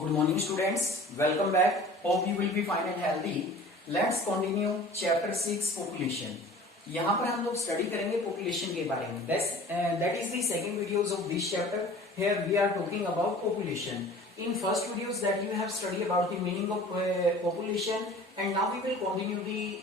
Good morning students, welcome back. Hope you will be fine and healthy. Let's continue chapter 6 population. यहाँ पर हम लोग study करेंगे population के बारे में. That is the second videos of this chapter. Here we are talking about population. In first videos that you have studied about the meaning of population, and now we will continue the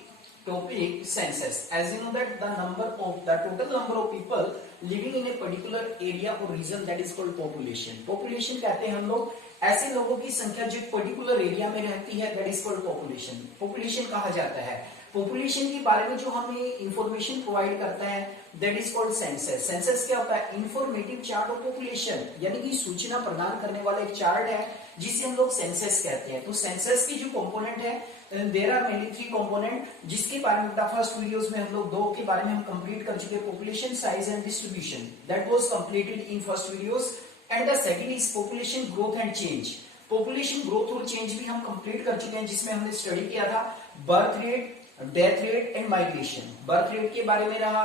topic census. As you know that the total number of people living in a particular area or region, that is called population. Population कहते हैं हम लोग ऐसे लोगों की संख्या जो particular area में रहती है, that is called population. Population कहा जाता है. पॉपुलेशन के बारे में जो हमें इंफॉर्मेशन प्रोवाइड करता है, that is called census. Census क्या होता है? इंफॉर्मेटिव चार्ट ऑफ पॉपुलेशन, यानी कि सूचना प्रदान करने वाला एक चार्ट है जिसे हम लोग सेंसस कहते हैं. तो सेंसस की जो कंपोनेंट है, देयर आर मेनली 3 कंपोनेंट, जिसके बारे में फर्स्ट वीडियोस में हम लोग 2 के बारे में हम कंप्लीट कर चुके. Population size and distribution, that was completed in first videos. And the second is population growth and change. Population growth और चेंज भी हम कंप्लीट कर चुके हैं, जिसमें हमने स्टडी किया था birth rate, death rate and migration. Birth rate के बारे में रहा,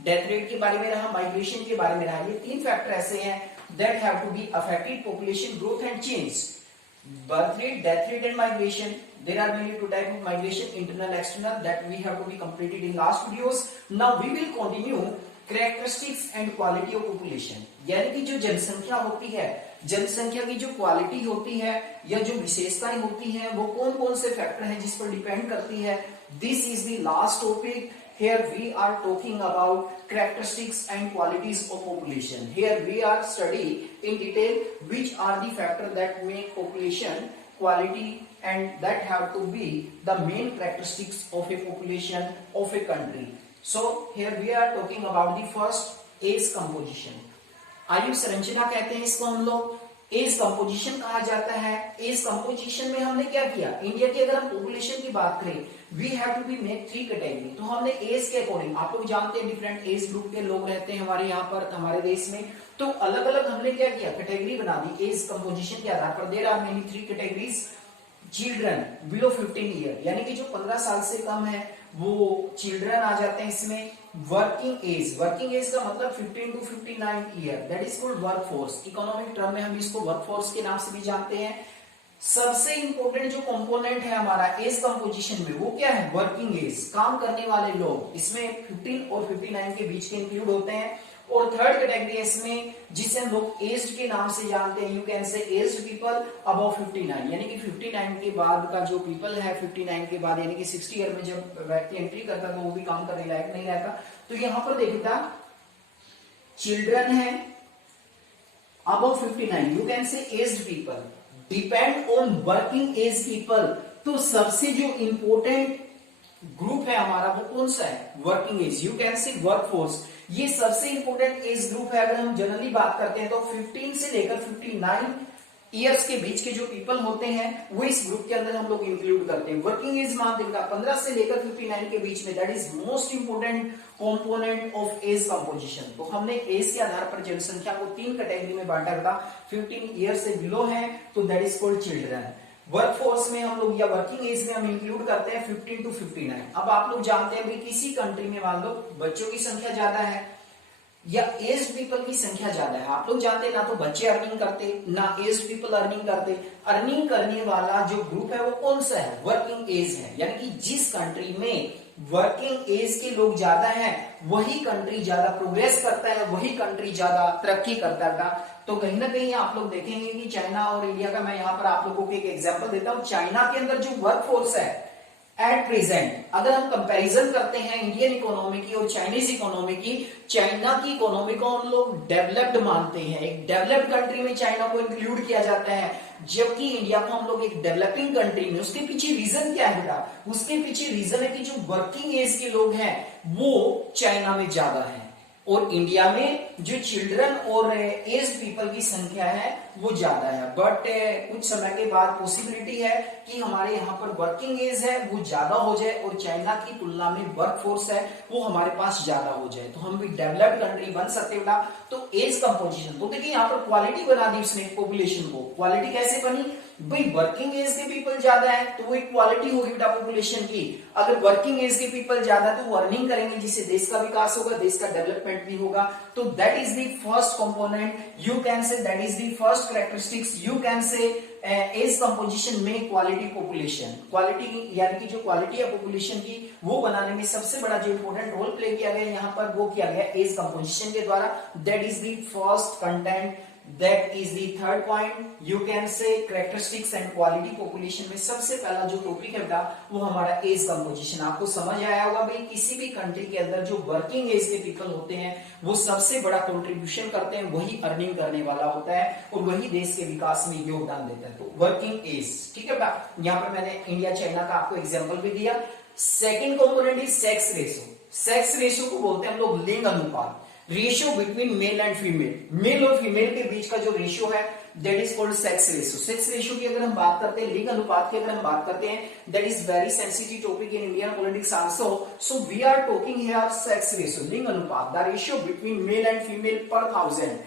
डेथ रेट के बारे में रहा, माइग्रेशन के बारे में रहा. ये 3 फैक्टर ऐसे हैं that have to be affected population growth and change. Birth rate, death rate and migration. There are mainly 2 types of migration, internal, external, that we have to be completed in last videos. Now we will continue characteristics and quality of population. यानी कि जो जनसंख्या होती है, जनसंख्या की जो quality होती है या जो विशेषताएं होती हैं, वो कौन कौन से फैक्टर हैं जिस पर डिपेंड करती है. This is the last topic. Here we are talking about characteristics and qualities of population. Here we are studying in detail which are the factors that make population quality and that have to be the main characteristics of a population of a country. So here we are talking about the first age composition. आयु संरचना कहते हैं इसको हम लोग. As composition कहा जाता है. एज कंपोजिशन में हमने क्या किया? इंडिया की अगर हम पॉपुलेशन की बात करें, we have to be make 3 category. तो हमने एज के अकॉर्डिंग, आप लोग जानते हैं डिफरेंट एज ग्रुप के लोग रहते हैं हमारे यहाँ पर, हमारे देश में. तो अलग अलग हमने क्या किया? कैटेगरी बना दी एज कंपोजिशन के आधार पर. There are many 3 categories. Children below 15 year, यानी कि जो 15 साल से कम है वो चिल्ड्रन आ जाते हैं इसमें. वर्किंग एज, वर्किंग एज का मतलब 15 to 59 year, that is called work force. Economic term में हम इसको वर्क फोर्स के नाम से भी जानते हैं. सबसे इंपॉर्टेंट जो कंपोनेंट है हमारा एज कंपोजिशन में, वो क्या है? वर्किंग एज, काम करने वाले लोग. इसमें 15 और 59 के बीच के इंक्लूड होते हैं. और थर्ड कैटेगरी है इसमें जिसे हम लोग एज्ड के नाम से जानते हैं. You can say aged people above 59, यानी कि 59 के बाद का जो पीपल है, 59 के बाद यानी कि 60 ईयर में जब व्यक्ति एंट्री करता है तो वो भी काम करने लायक नहीं रहता. तो यहां पर देखता चिल्ड्रन है above 59, you can say aged people. Depend on working age people. तो सबसे जो इंपॉर्टेंट ग्रुप है हमारा वो कौन सा है? Working age. You can say work force. ये सबसे इंपॉर्टेंट एज ग्रुप है. अगर हम जनरली बात करते हैं तो 15 से लेकर 59 इयर्स के बीच के जो पीपल होते हैं वो इस ग्रुप के अंदर हम लोग इंक्लूड करते हैं. वर्किंग एज मान देगा 15 से लेकर 59 के बीच में, that is most important component of age composition. तो हमने एज के आधार पर जनसंख्या को 3 कैटेगरी में बांटा था. 15 ईयर से बिलो है तो that is called children. Work force में हम लोग या वर्किंग एज में हम इंक्लूड करते हैं 15 to 59. अब आप लोग जानते हैं भाई किसी कंट्री में मान लो बच्चों की संख्या ज्यादा है या एज्ड पीपल की संख्या ज्यादा है, आप लोग जानते हैं ना तो बच्चे अर्निंग करते ना एज्ड पीपल अर्निंग करते. अर्निंग करने वाला जो ग्रुप है वो कौन सा है? वर्किंग एज है. यानी कि जिस कंट्री में वर्किंग एज के लोग ज्यादा हैं वही कंट्री ज्यादा प्रोग्रेस करता है, वही कंट्री ज्यादा तरक्की करता है. तो कहीं ना कहीं आप लोग देखेंगे कि चाइना और इंडिया का, मैं यहाँ पर आप लोगों को एक एग्जांपल देता हूँ. चाइना के अंदर जो वर्क फोर्स है एट प्रेजेंट, अगर हम कंपैरिजन करते हैं इंडियन इकोनॉमी की और चाइनीज इकोनॉमी की, चाइना की इकोनॉमी को हम लोग डेवलप्ड मानते हैं. एक डेवलप्ड कंट्री में चाइना को इंक्लूड किया जाता है, जबकि इंडिया को हम लोग एक डेवलपिंग कंट्री में. उसके पीछे रीजन क्या है बेटा? उसके पीछे रीजन है कि जो वर्किंग एज के लोग हैं वो चाइना में ज्यादा है और इंडिया में जो चिल्ड्रन और एज पीपल की संख्या है वो ज्यादा है. बट कुछ समय के बाद पॉसिबिलिटी है कि हमारे यहाँ पर वर्किंग एज है वो ज्यादा हो जाए और चाइना की तुलना में वर्क फोर्स है वो हमारे पास ज्यादा हो जाए, तो हम भी डेवलप्ड कंट्री बन सकते हैं. तो एज कंपोजिशन, तो देखिए यहाँ पर क्वालिटी बना दी उसने पॉपुलेशन को. क्वालिटी कैसे बनी? भाई वर्किंग एज के पीपल ज्यादा है तो वो इक्वालिटी होगी बेटा पॉपुलेशन की। अगर वर्किंग एज के पीपल ज्यादा तो वो अर्निंग करेंगे, जिससे देश का विकास होगा, देश का डेवलपमेंट भी होगा। तो that is the first component, you can say that is the first characteristics, you can say age composition में क्वालिटी पॉपुलेशन, क्वालिटी यानी कि जो क्वालिटी है पॉपुलेशन की वो बनाने में सबसे बड़ा जो इंपॉर्टेंट रोल प्ले किया गया यहाँ पर वो किया गया एज कंपोजिशन के द्वारा। That is the first content, that is the third point, you can से कैरेक्टरिस्टिक्स एंड क्वालिटी पॉपुलेशन में सबसे पहला जो टॉपिक है बेटा वो हमारा एज कंपोजिशन। आपको समझ आया होगा भाई किसी भी कंट्री के अंदर जो वर्किंग एज के पीपल होते हैं वो सबसे बड़ा कंट्रीब्यूशन करते हैं, वही अर्निंग करने वाला होता है और वही देश के विकास में योगदान देता है। तो वर्किंग एज, ठीक है बेटा, यहाँ पर मैंने इंडिया चाइना का आपको एग्जाम्पल भी दिया। Second component is sex ratio. Sex ratio को बोलते हैं हम लोग लिंग अनुपात, ratio between male and female, male और फीमेल के बीच का जो रेशियो है that is called sex ratio. Sex ratio की अगर हम बात करते हैं, लिंग अनुपात की अगर हम बात करते हैं, that is very sensitive topic in Indian politics also, so we are talking here sex ratio, लिंग अनुपात, the ratio between male and female पर 1000।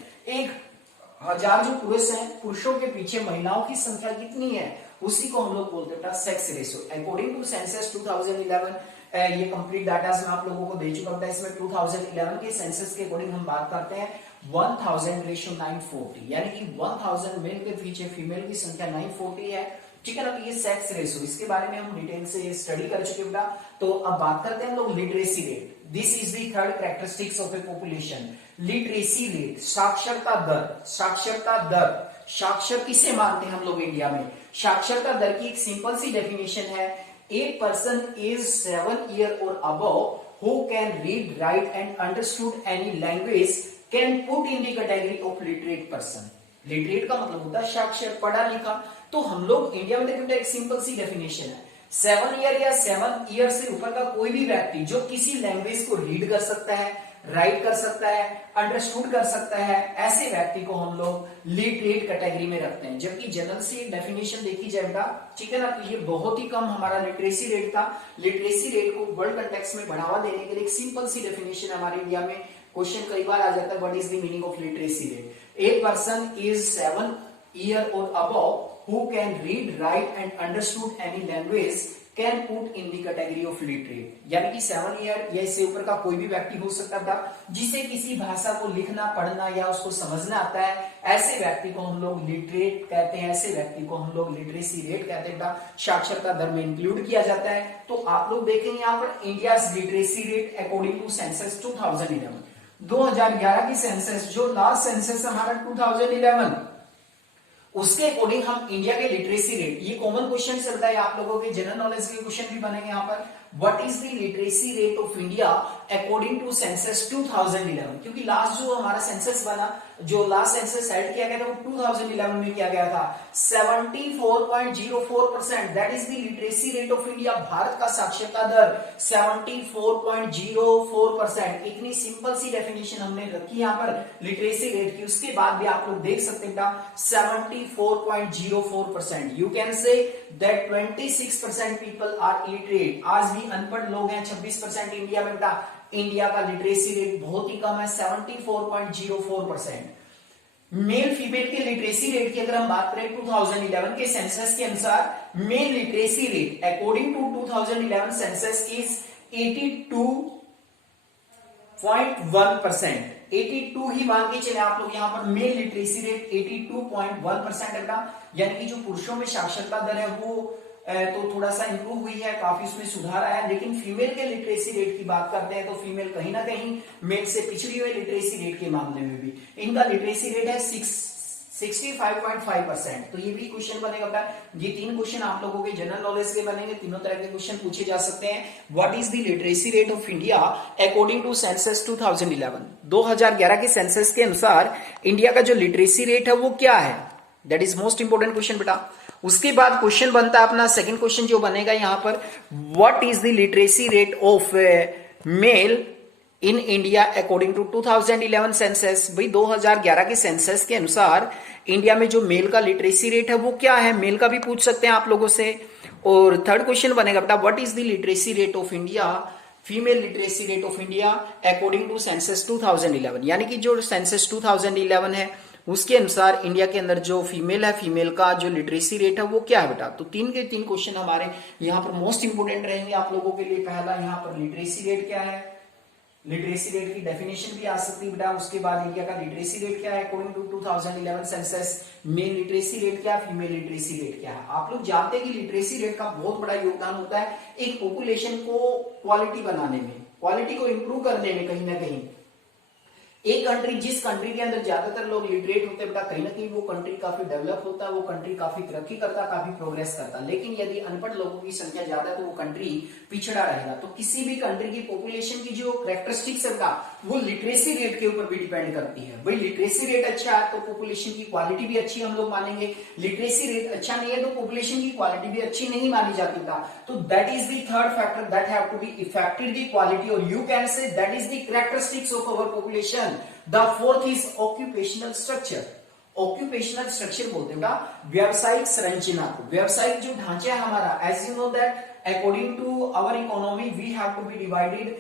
1000 जो पुरुष हैं, पुरुषों के पीछे महिलाओं की संख्या कितनी है उसी को हम लोग बोलते हैं sex ratio. According to census 2011, ये कंप्लीट डाटा मैं आप लोगों को दे चुका हूं। इसमें 2011 के सेंसस के अकॉर्डिंग हम बात करते हैं 1000:940, यानी कि 1000 मेल के पीछे फीमेल की संख्या 940 है, ठीक है ना। तो ये सेक्स रेशियो, इसके बारे में हम डिटेल से स्टडी कर चुके बेटा। तो अब बात करते हैं हम लोग literacy rate. This is the third characteristics of A population, literacy rate, साक्षरता दर। साक्षरता दर, साक्षर किसे मानते हैं हम लोग इंडिया में? साक्षरता दर की एक सिंपल सी डेफिनेशन है, a person is 7 years or above who can read, write and understood any language can put in the category of literate person। Literate का मतलब होता है साक्षर, पढ़ा लिखा। तो हम लोग इंडिया में देखते हैं एक सिंपल सी डेफिनेशन है, 7 ईयर या 7 ईयर से ऊपर का कोई भी व्यक्ति जो किसी लैंग्वेज को रीड कर सकता है, राइट कर सकता है, अंडरस्टूड कर सकता है, ऐसे व्यक्ति को हम लोग लिटरेट कैटेगरी में रखते हैं। जबकि जनरल से डेफिनेशन देखी जाए बेटा, ठीक है ना, तो ये बहुत ही कम हमारा लिटरेसी रेट था। लिटरेसी रेट को वर्ल्ड कंटेक्स्ट में बढ़ावा देने के लिए एक सिंपल सी डेफिनेशन हमारे इंडिया में क्वेश्चन कई बार आ जाता है, what is the meaning of literacy rate? A person is 7 year और above who can read, write and understood any language can put in the category of literate, यानी कि 7 ईयर या इससे ऊपर का कोई भी व्यक्ति हो सकता था जिसे किसी भाषा को लिखना, पढ़ना या उसको समझना आता है, ऐसे व्यक्ति को हम लोग लिटरेट कहते हैं, ऐसे व्यक्ति को हम लोग लिटरेसी रेट कहते हैं, साक्षरता दर में इंक्लूड किया जाता है। तो आप लोग देखेंगे यहाँ पर India literacy rate according to census 2011, 2011 की सेंसस, जो लास्ट सेंसस हमारा 2011, उसके अकॉर्डिंग हम इंडिया के लिटरेसी रेट, ये कॉमन क्वेश्चन चलता है आप लोगों के, जनरल नॉलेज के क्वेश्चन भी बनेंगे यहाँ पर, what is the literacy rate of India according to census 2011, क्योंकि लास्ट जो हमारा सेंसस बना, जो लास्ट सेंसस सेट किया गया था वो 2011 में किया गया था, 74.04%, that is the literacy rate of India. Bharat का साक्षरता दर 74.04%, इतनी सिंपल सी डेफिनेशन हमने रखी यहाँ पर लिटरेसी रेट की। उसके बाद भी आप लोग देख सकते हैं 74.04%, you can say that 26% people are illiterate, आज भी अनपढ़ लोग हैं 26% इंडिया में बेटा। इंडिया का लिटरेसी रेट बहुत ही कम है, 74.04%। मेल फीमेल के लिटरेसी रेट की अगर हम बात करें 2011 के सेंसस के अनुसार, male literacy rate according to 2011 census is 82.1%, 82 ही मान के चले आप लोग यहाँ पर। मेल लिटरेसी रेट 82.1% है, यानी कि जो पुरुषों में साक्षरता दर है वो तो थोड़ा सा इंप्रूव हुई है, काफी उसमें सुधार आया है। लेकिन फीमेल के लिटरेसी रेट की बात करते हैं तो फीमेल कहीं ना कहीं मेल से पिछड़ी हुई लिटरेसी रेट के मामले में भी। इनका लिटरेसी रेट है 65.5%। तो ये भी क्वेश्चन बनेगा बेटा। ये 3 क्वेश्चन आप लोगों के जनरल नॉलेज के बनेंगे, तीनों तरह के क्वेश्चन पूछे जा सकते हैं। What is the literacy rate of India according to census 2011, 2011 के सेंसस के अनुसार इंडिया का जो लिटरेसी रेट है वो क्या है? That is most important question बेटा। उसके बाद क्वेश्चन बनता है अपना सेकंड क्वेश्चन जो बनेगा यहां पर, what is the literacy rate of male in India according to 2011 census. भाई 2011 के सेंसस के अनुसार इंडिया में जो मेल का लिटरेसी रेट है वो क्या है? मेल का भी पूछ सकते हैं आप लोगों से। और थर्ड क्वेश्चन बनेगा बेटा, what is the literacy rate of India, female literacy rate of India according to census 2011, यानी कि जो सेंसस 2011 है उसके अनुसार इंडिया के अंदर जो फीमेल है, फीमेल का जो लिटरेसी रेट है वो क्या है बेटा। तो 3 के 3 क्वेश्चन हमारे यहाँ पर मोस्ट इंपोर्टेंट रहेंगे आप लोगों के लिए। पहला यहाँ पर लिटरेसी रेट क्या है, लिटरेसी रेट की डेफिनेशन भी आ सकती है बेटा। उसके बाद इंडिया का लिटरेसी रेट क्या है according to 2011 census, male literacy rate क्या है, फीमेल लिटरेसी रेट क्या है। आप लोग जानते हैं कि लिटरेसी रेट का बहुत बड़ा योगदान होता है एक पॉपुलेशन को क्वालिटी बनाने में, क्वालिटी को इंप्रूव करने में। कहीं ना कहीं एक कंट्री, जिस कंट्री के अंदर ज्यादातर लोग लिटरेट होते हैं बेटा, कहीं ना कहीं वो कंट्री काफी डेवलप होता है, वो कंट्री काफी तरक्की करता है, काफी प्रोग्रेस करता है। लेकिन यदि अनपढ़ लोगों की संख्या ज्यादा है तो वो कंट्री पिछड़ा रहेगा। तो किसी भी कंट्री की पॉपुलेशन की जो कैरेक्टरिस्टिक्स है बेटा, वो लिटरेसी रेट के ऊपर भी डिपेंड करती है। भाई लिटरेसी रेट अच्छा है तो पॉपुलेशन की क्वालिटी भी अच्छी हम लोग मानेंगे, लिटरेसी रेट अच्छा नहीं है तो पॉपुलेशन की क्वालिटी भी अच्छी नहीं मानी जाती बेटा। तो that is the third factor that have to be affected the quality, और you can say that is the characteristics of our population. The fourth is occupational structure. Occupational structure बोलते हैं बेटा व्यावसायिक संरचना को, व्यावसायिक जो ढांचा है हमारा। As you know that according to our economy we have to be divided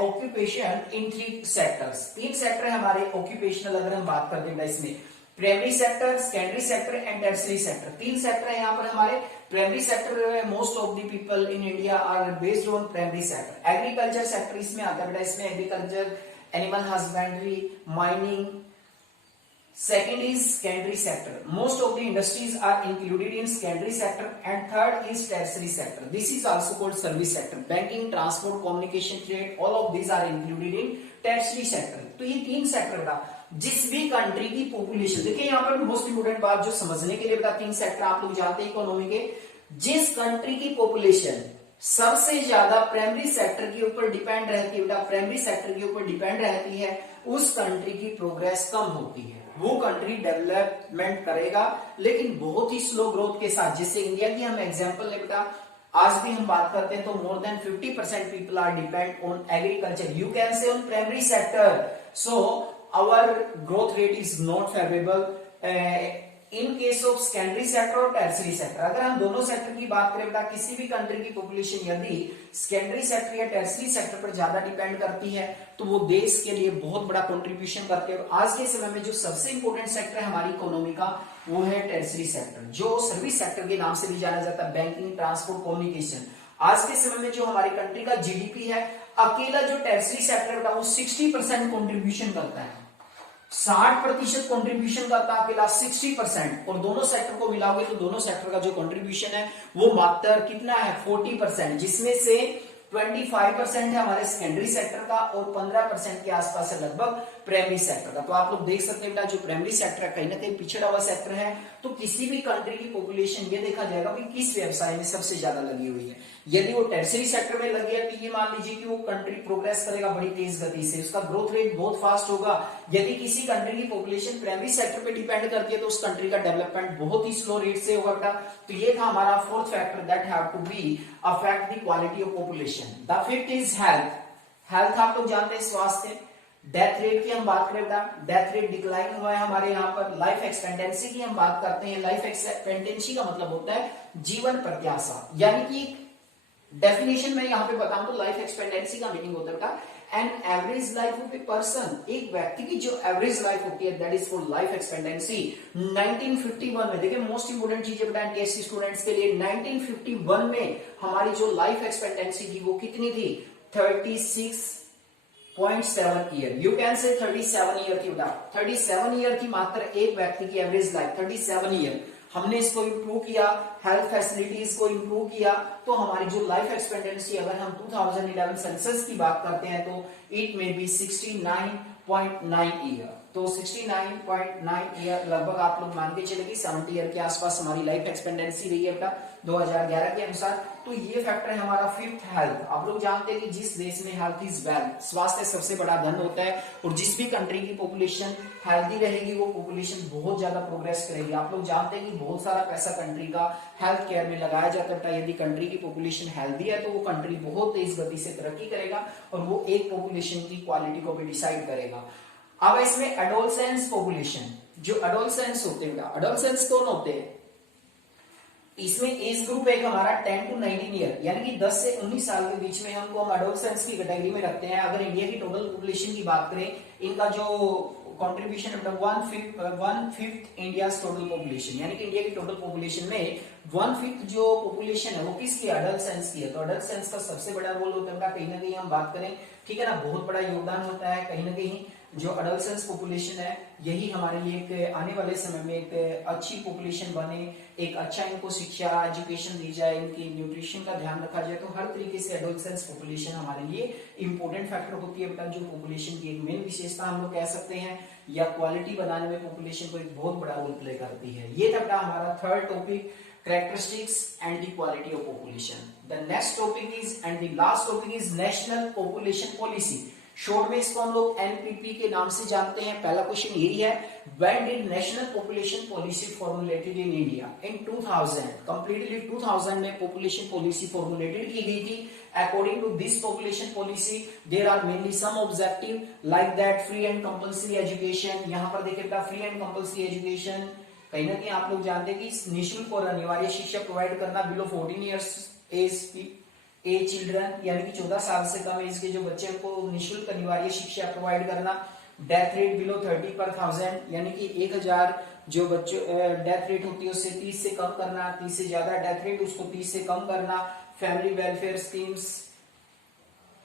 occupation in 3 sectors. 3 sector है हमारे ऑक्यूपेशनल, अगर हम बात करते हैं इसमें primary sector, secondary sector and tertiary sector. 3 sector है यहाँ पर हमारे। Primary sector most of the people in India are based on primary sector. Agriculture sector इसमें आता है बेटा, इसमें agriculture, animal husbandry, mining. Second is secondary sector. Most of the industries are included in secondary sector, and third is tertiary sector. This is also called service sector. Banking, transport, communication, trade, all of these are included in tertiary sector. तो ये 3 sector बेटा जिस भी country की population, देखिए यहाँ पर most important बात जो समझने के लिए बेटा 3 सेक्टर आप लोग जानते हैं इकोनॉमी के, जिस कंट्री की पॉपुलेशन सबसे ज्यादा प्राइमरी सेक्टर के ऊपर डिपेंड रहती है बेटा, प्राइमरी सेक्टर के ऊपर डिपेंड रहती है, उस कंट्री की प्रोग्रेस कम होती है। वो कंट्री डेवलपमेंट करेगा लेकिन बहुत ही स्लो ग्रोथ के साथ। जैसे इंडिया की हम एग्जांपल ले बेटा, आज भी हम बात करते हैं तो more than 50% people are depend on agriculture, you can say on primary sector. So our growth rate is not favourable in case of secondary sector और टर्शियरी सेक्टर। अगर हम दोनों सेक्टर की बात करें बेटा, किसी भी कंट्री की पॉपुलेशन यदि सेकेंडरी सेक्टर या टर्शियरी सेक्टर पर ज्यादा डिपेंड करती है तो वो देश के लिए बहुत बड़ा कंट्रीब्यूशन करते हैं। आज के समय में जो सबसे इंपॉर्टेंट सेक्टर है हमारी इकोनॉमी का वो है टर्शियरी सेक्टर, जो सर्विस सेक्टर के नाम से भी जाना जाता है, बैंकिंग, ट्रांसपोर्ट, कम्युनिकेशन। आज के समय में जो हमारी कंट्री का जीडीपी है, अकेला जो टर्शियरी सेक्टर बेटा वो 60% कॉन्ट्रीब्यूशन करता है, 60% कंट्रीब्यूशन करता है अकेला 60%, और दोनों सेक्टर को मिलाओगे तो दोनों सेक्टर का जो कंट्रीब्यूशन है वो मात्र कितना है 40%, जिसमें से 25% है हमारे सेकेंडरी सेक्टर का और 15% के आसपास है लगभग प्राइमरी सेक्टर का। तो आप लोग देख सकते हैं बेटा जो प्राइमरी सेक्टर है कहीं ना कहीं पिछड़ा हुआ सेक्टर है। तो किसी भी कंट्री की पॉपुलेशन ये देखा जाएगा कि किस व्यवसाय में सबसे ज्यादा लगी हुई है। यदि वो टर्शियरी सेक्टर में लगी है तो ये मान लीजिए कि वो कंट्री प्रोग्रेस करेगा बड़ी तेज गति से, उसका ग्रोथ रेट बहुत फास्ट होगा। यदि किसी कंट्री की पॉपुलेशन प्राइमरी सेक्टर पे डिपेंड करती है तो उस कंट्री का डेवलपमेंट बहुत ही स्लो रेट से होगा बेटा। तो ये था हमारा fourth factor that have to be affect the quality of population. The fifth is health. Health आप लोग जानते हैं स्वास्थ्य। डेथ रेट की हम बात करें बेटा, डेथ रेट डिक्लाइन हुआ है हमारे यहाँ पर। लाइफ एक्सपेंडेंसी की हम बात करते हैं, लाइफ एक्सपेंडेंसी का मतलब होता है जीवन प्रत्याशा, यानी कि डेफिनेशन में यहाँ पे बताऊं तो लाइफ एक्सपेंडेंसी का मीनिंग होता है बेटा an average life of a person, एक व्यक्ति की जो एवरेज लाइफ होती है दैट इज फॉर लाइफ एक्सपेंडेंसी। 1951 में देखिए मोस्ट इंपोर्टेंट चीज है बेटा एनटीएससी स्टूडेंट्स के लिए, 1951 में हमारी जो लाइफ एक्सपेंडेंसी थी वो कितनी थी 36.7 ईयर, यू कैन से 37 ईयर थी बेटा। 37 ईयर थी मात्र एक व्यक्ति की एवरेज लाइफ, 37 ईयर। हमने इसको इंप्रूव किया, हेल्थ फैसिलिटीज को इंप्रूव किया, तो हमारी जो लाइफ एक्सपेक्टेंसी अगर हम 2011 सेंसस की बात करते हैं तो इट में बी 69.9 ईयर। तो 69.9 ईयर लगभग आप लोग मान के चले कि 70 ईयर के आसपास हमारी लाइफ एक्सपेक्टेंसी रही है बेटा 2011 के अनुसार। तो ये फैक्टर है हमारा फिफ्थ हेल्थ। आप लोग जानते हैं कि जिस देश में हेल्थ इज वेल्थ, स्वास्थ्य सबसे बड़ा धन होता है, और जिस भी कंट्री की पॉपुलेशन हेल्दी रहेगी वो पॉपुलेशन बहुत ज्यादा प्रोग्रेस करेगी। आप लोग जानते हैं कि बहुत सारा पैसा कंट्री का हेल्थ केयर में लगाया जाता है। यदि कंट्री की पॉपुलेशन हेल्दी है तो वो कंट्री बहुत तेज गति से तरक्की करेगा और वो एक पॉपुलेशन की क्वालिटी को भी डिसाइड करेगा। अब इसमें एडोलसेंस पॉपुलेशन, जो एडोलसेंस होते हैं, एडोलसेंस कौन होते हैं, इसमें एज ग्रुप एक हमारा 10 to 19 ईयर, यानी कि 10 से 19 साल के बीच में हमको हम एडोलसेंस की कैटेगरी में रखते हैं। अगर इंडिया की टोटल पॉपुलेशन की बात करें, इनका जो contribution of the 1/5 India total population, यानी कि इंडिया की टोटल पॉपुलेशन में 1/5 जो पॉपुलेशन है वो किसकी, अडल्ट की है। तो अडल्ट का सबसे बड़ा रोल होता है, कहीं ना कहीं हम बात करें, ठीक है ना, बहुत बड़ा योगदान होता है कहीं ना कहीं। जो अडल्ट पॉपुलेशन है यही हमारे लिए एक आने वाले समय में एक अच्छी पॉपुलेशन बने, एक अच्छा इनको शिक्षा एजुकेशन दी जाए, इनकी न्यूट्रिशन का ध्यान रखा जाए। तो हर तरीके से एडोलसेंस पॉपुलेशन हमारे लिए इंपॉर्टेंट फैक्टर होती है बेटा। जो पॉपुलेशन की एक मेन विशेषता हम लोग कह सकते हैं, या क्वालिटी बनाने में पॉपुलेशन को एक बहुत बड़ा रोल प्ले करती है। ये था बेटा हमारा third topic, characteristics and the quality of population. The next topic is and the last topic is national population policy. Short में इसको हम लोग एनपीपी के नाम से जानते हैं। पहला क्वेश्चन यही है, when did national population policy formulated in India? In 2000, completely 2000 में population policy formulated की गई थी। According to this population policy, there are mainly some objective like that free and compulsory education. यहाँ पर देखिए बेटा free and compulsory education, कहीं ना कहीं आप लोग जानते हैं कि निःशुल्क और अनिवार्य शिक्षा प्रोवाइड करना बिलो 14 ईयर्स एज चिल्ड्रन, यानी कि 14 साल से कम एज के जो बच्चे हैं उनको निःशुल्क अनिवार्य शिक्षा प्रोवाइड करना। डेथ रेट बिलो 30 पर 1000, यानी कि 1000 जो बच्चों डेथ रेट होती है उससे 30 से कम करना, 30 से ज्यादा डेथ रेट उसको 30 से कम करना। फैमिली वेलफेयर स्कीम्स,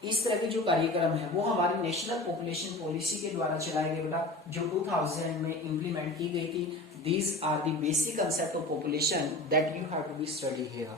इस तरह के जो कार्यक्रम है वो हमारी नेशनल पॉपुलेशन पॉलिसी के द्वारा चलाए गए बेटा, जो 2000 में इंप्लीमेंट की गई थी। These are the basic concept of population that you have to be studied here.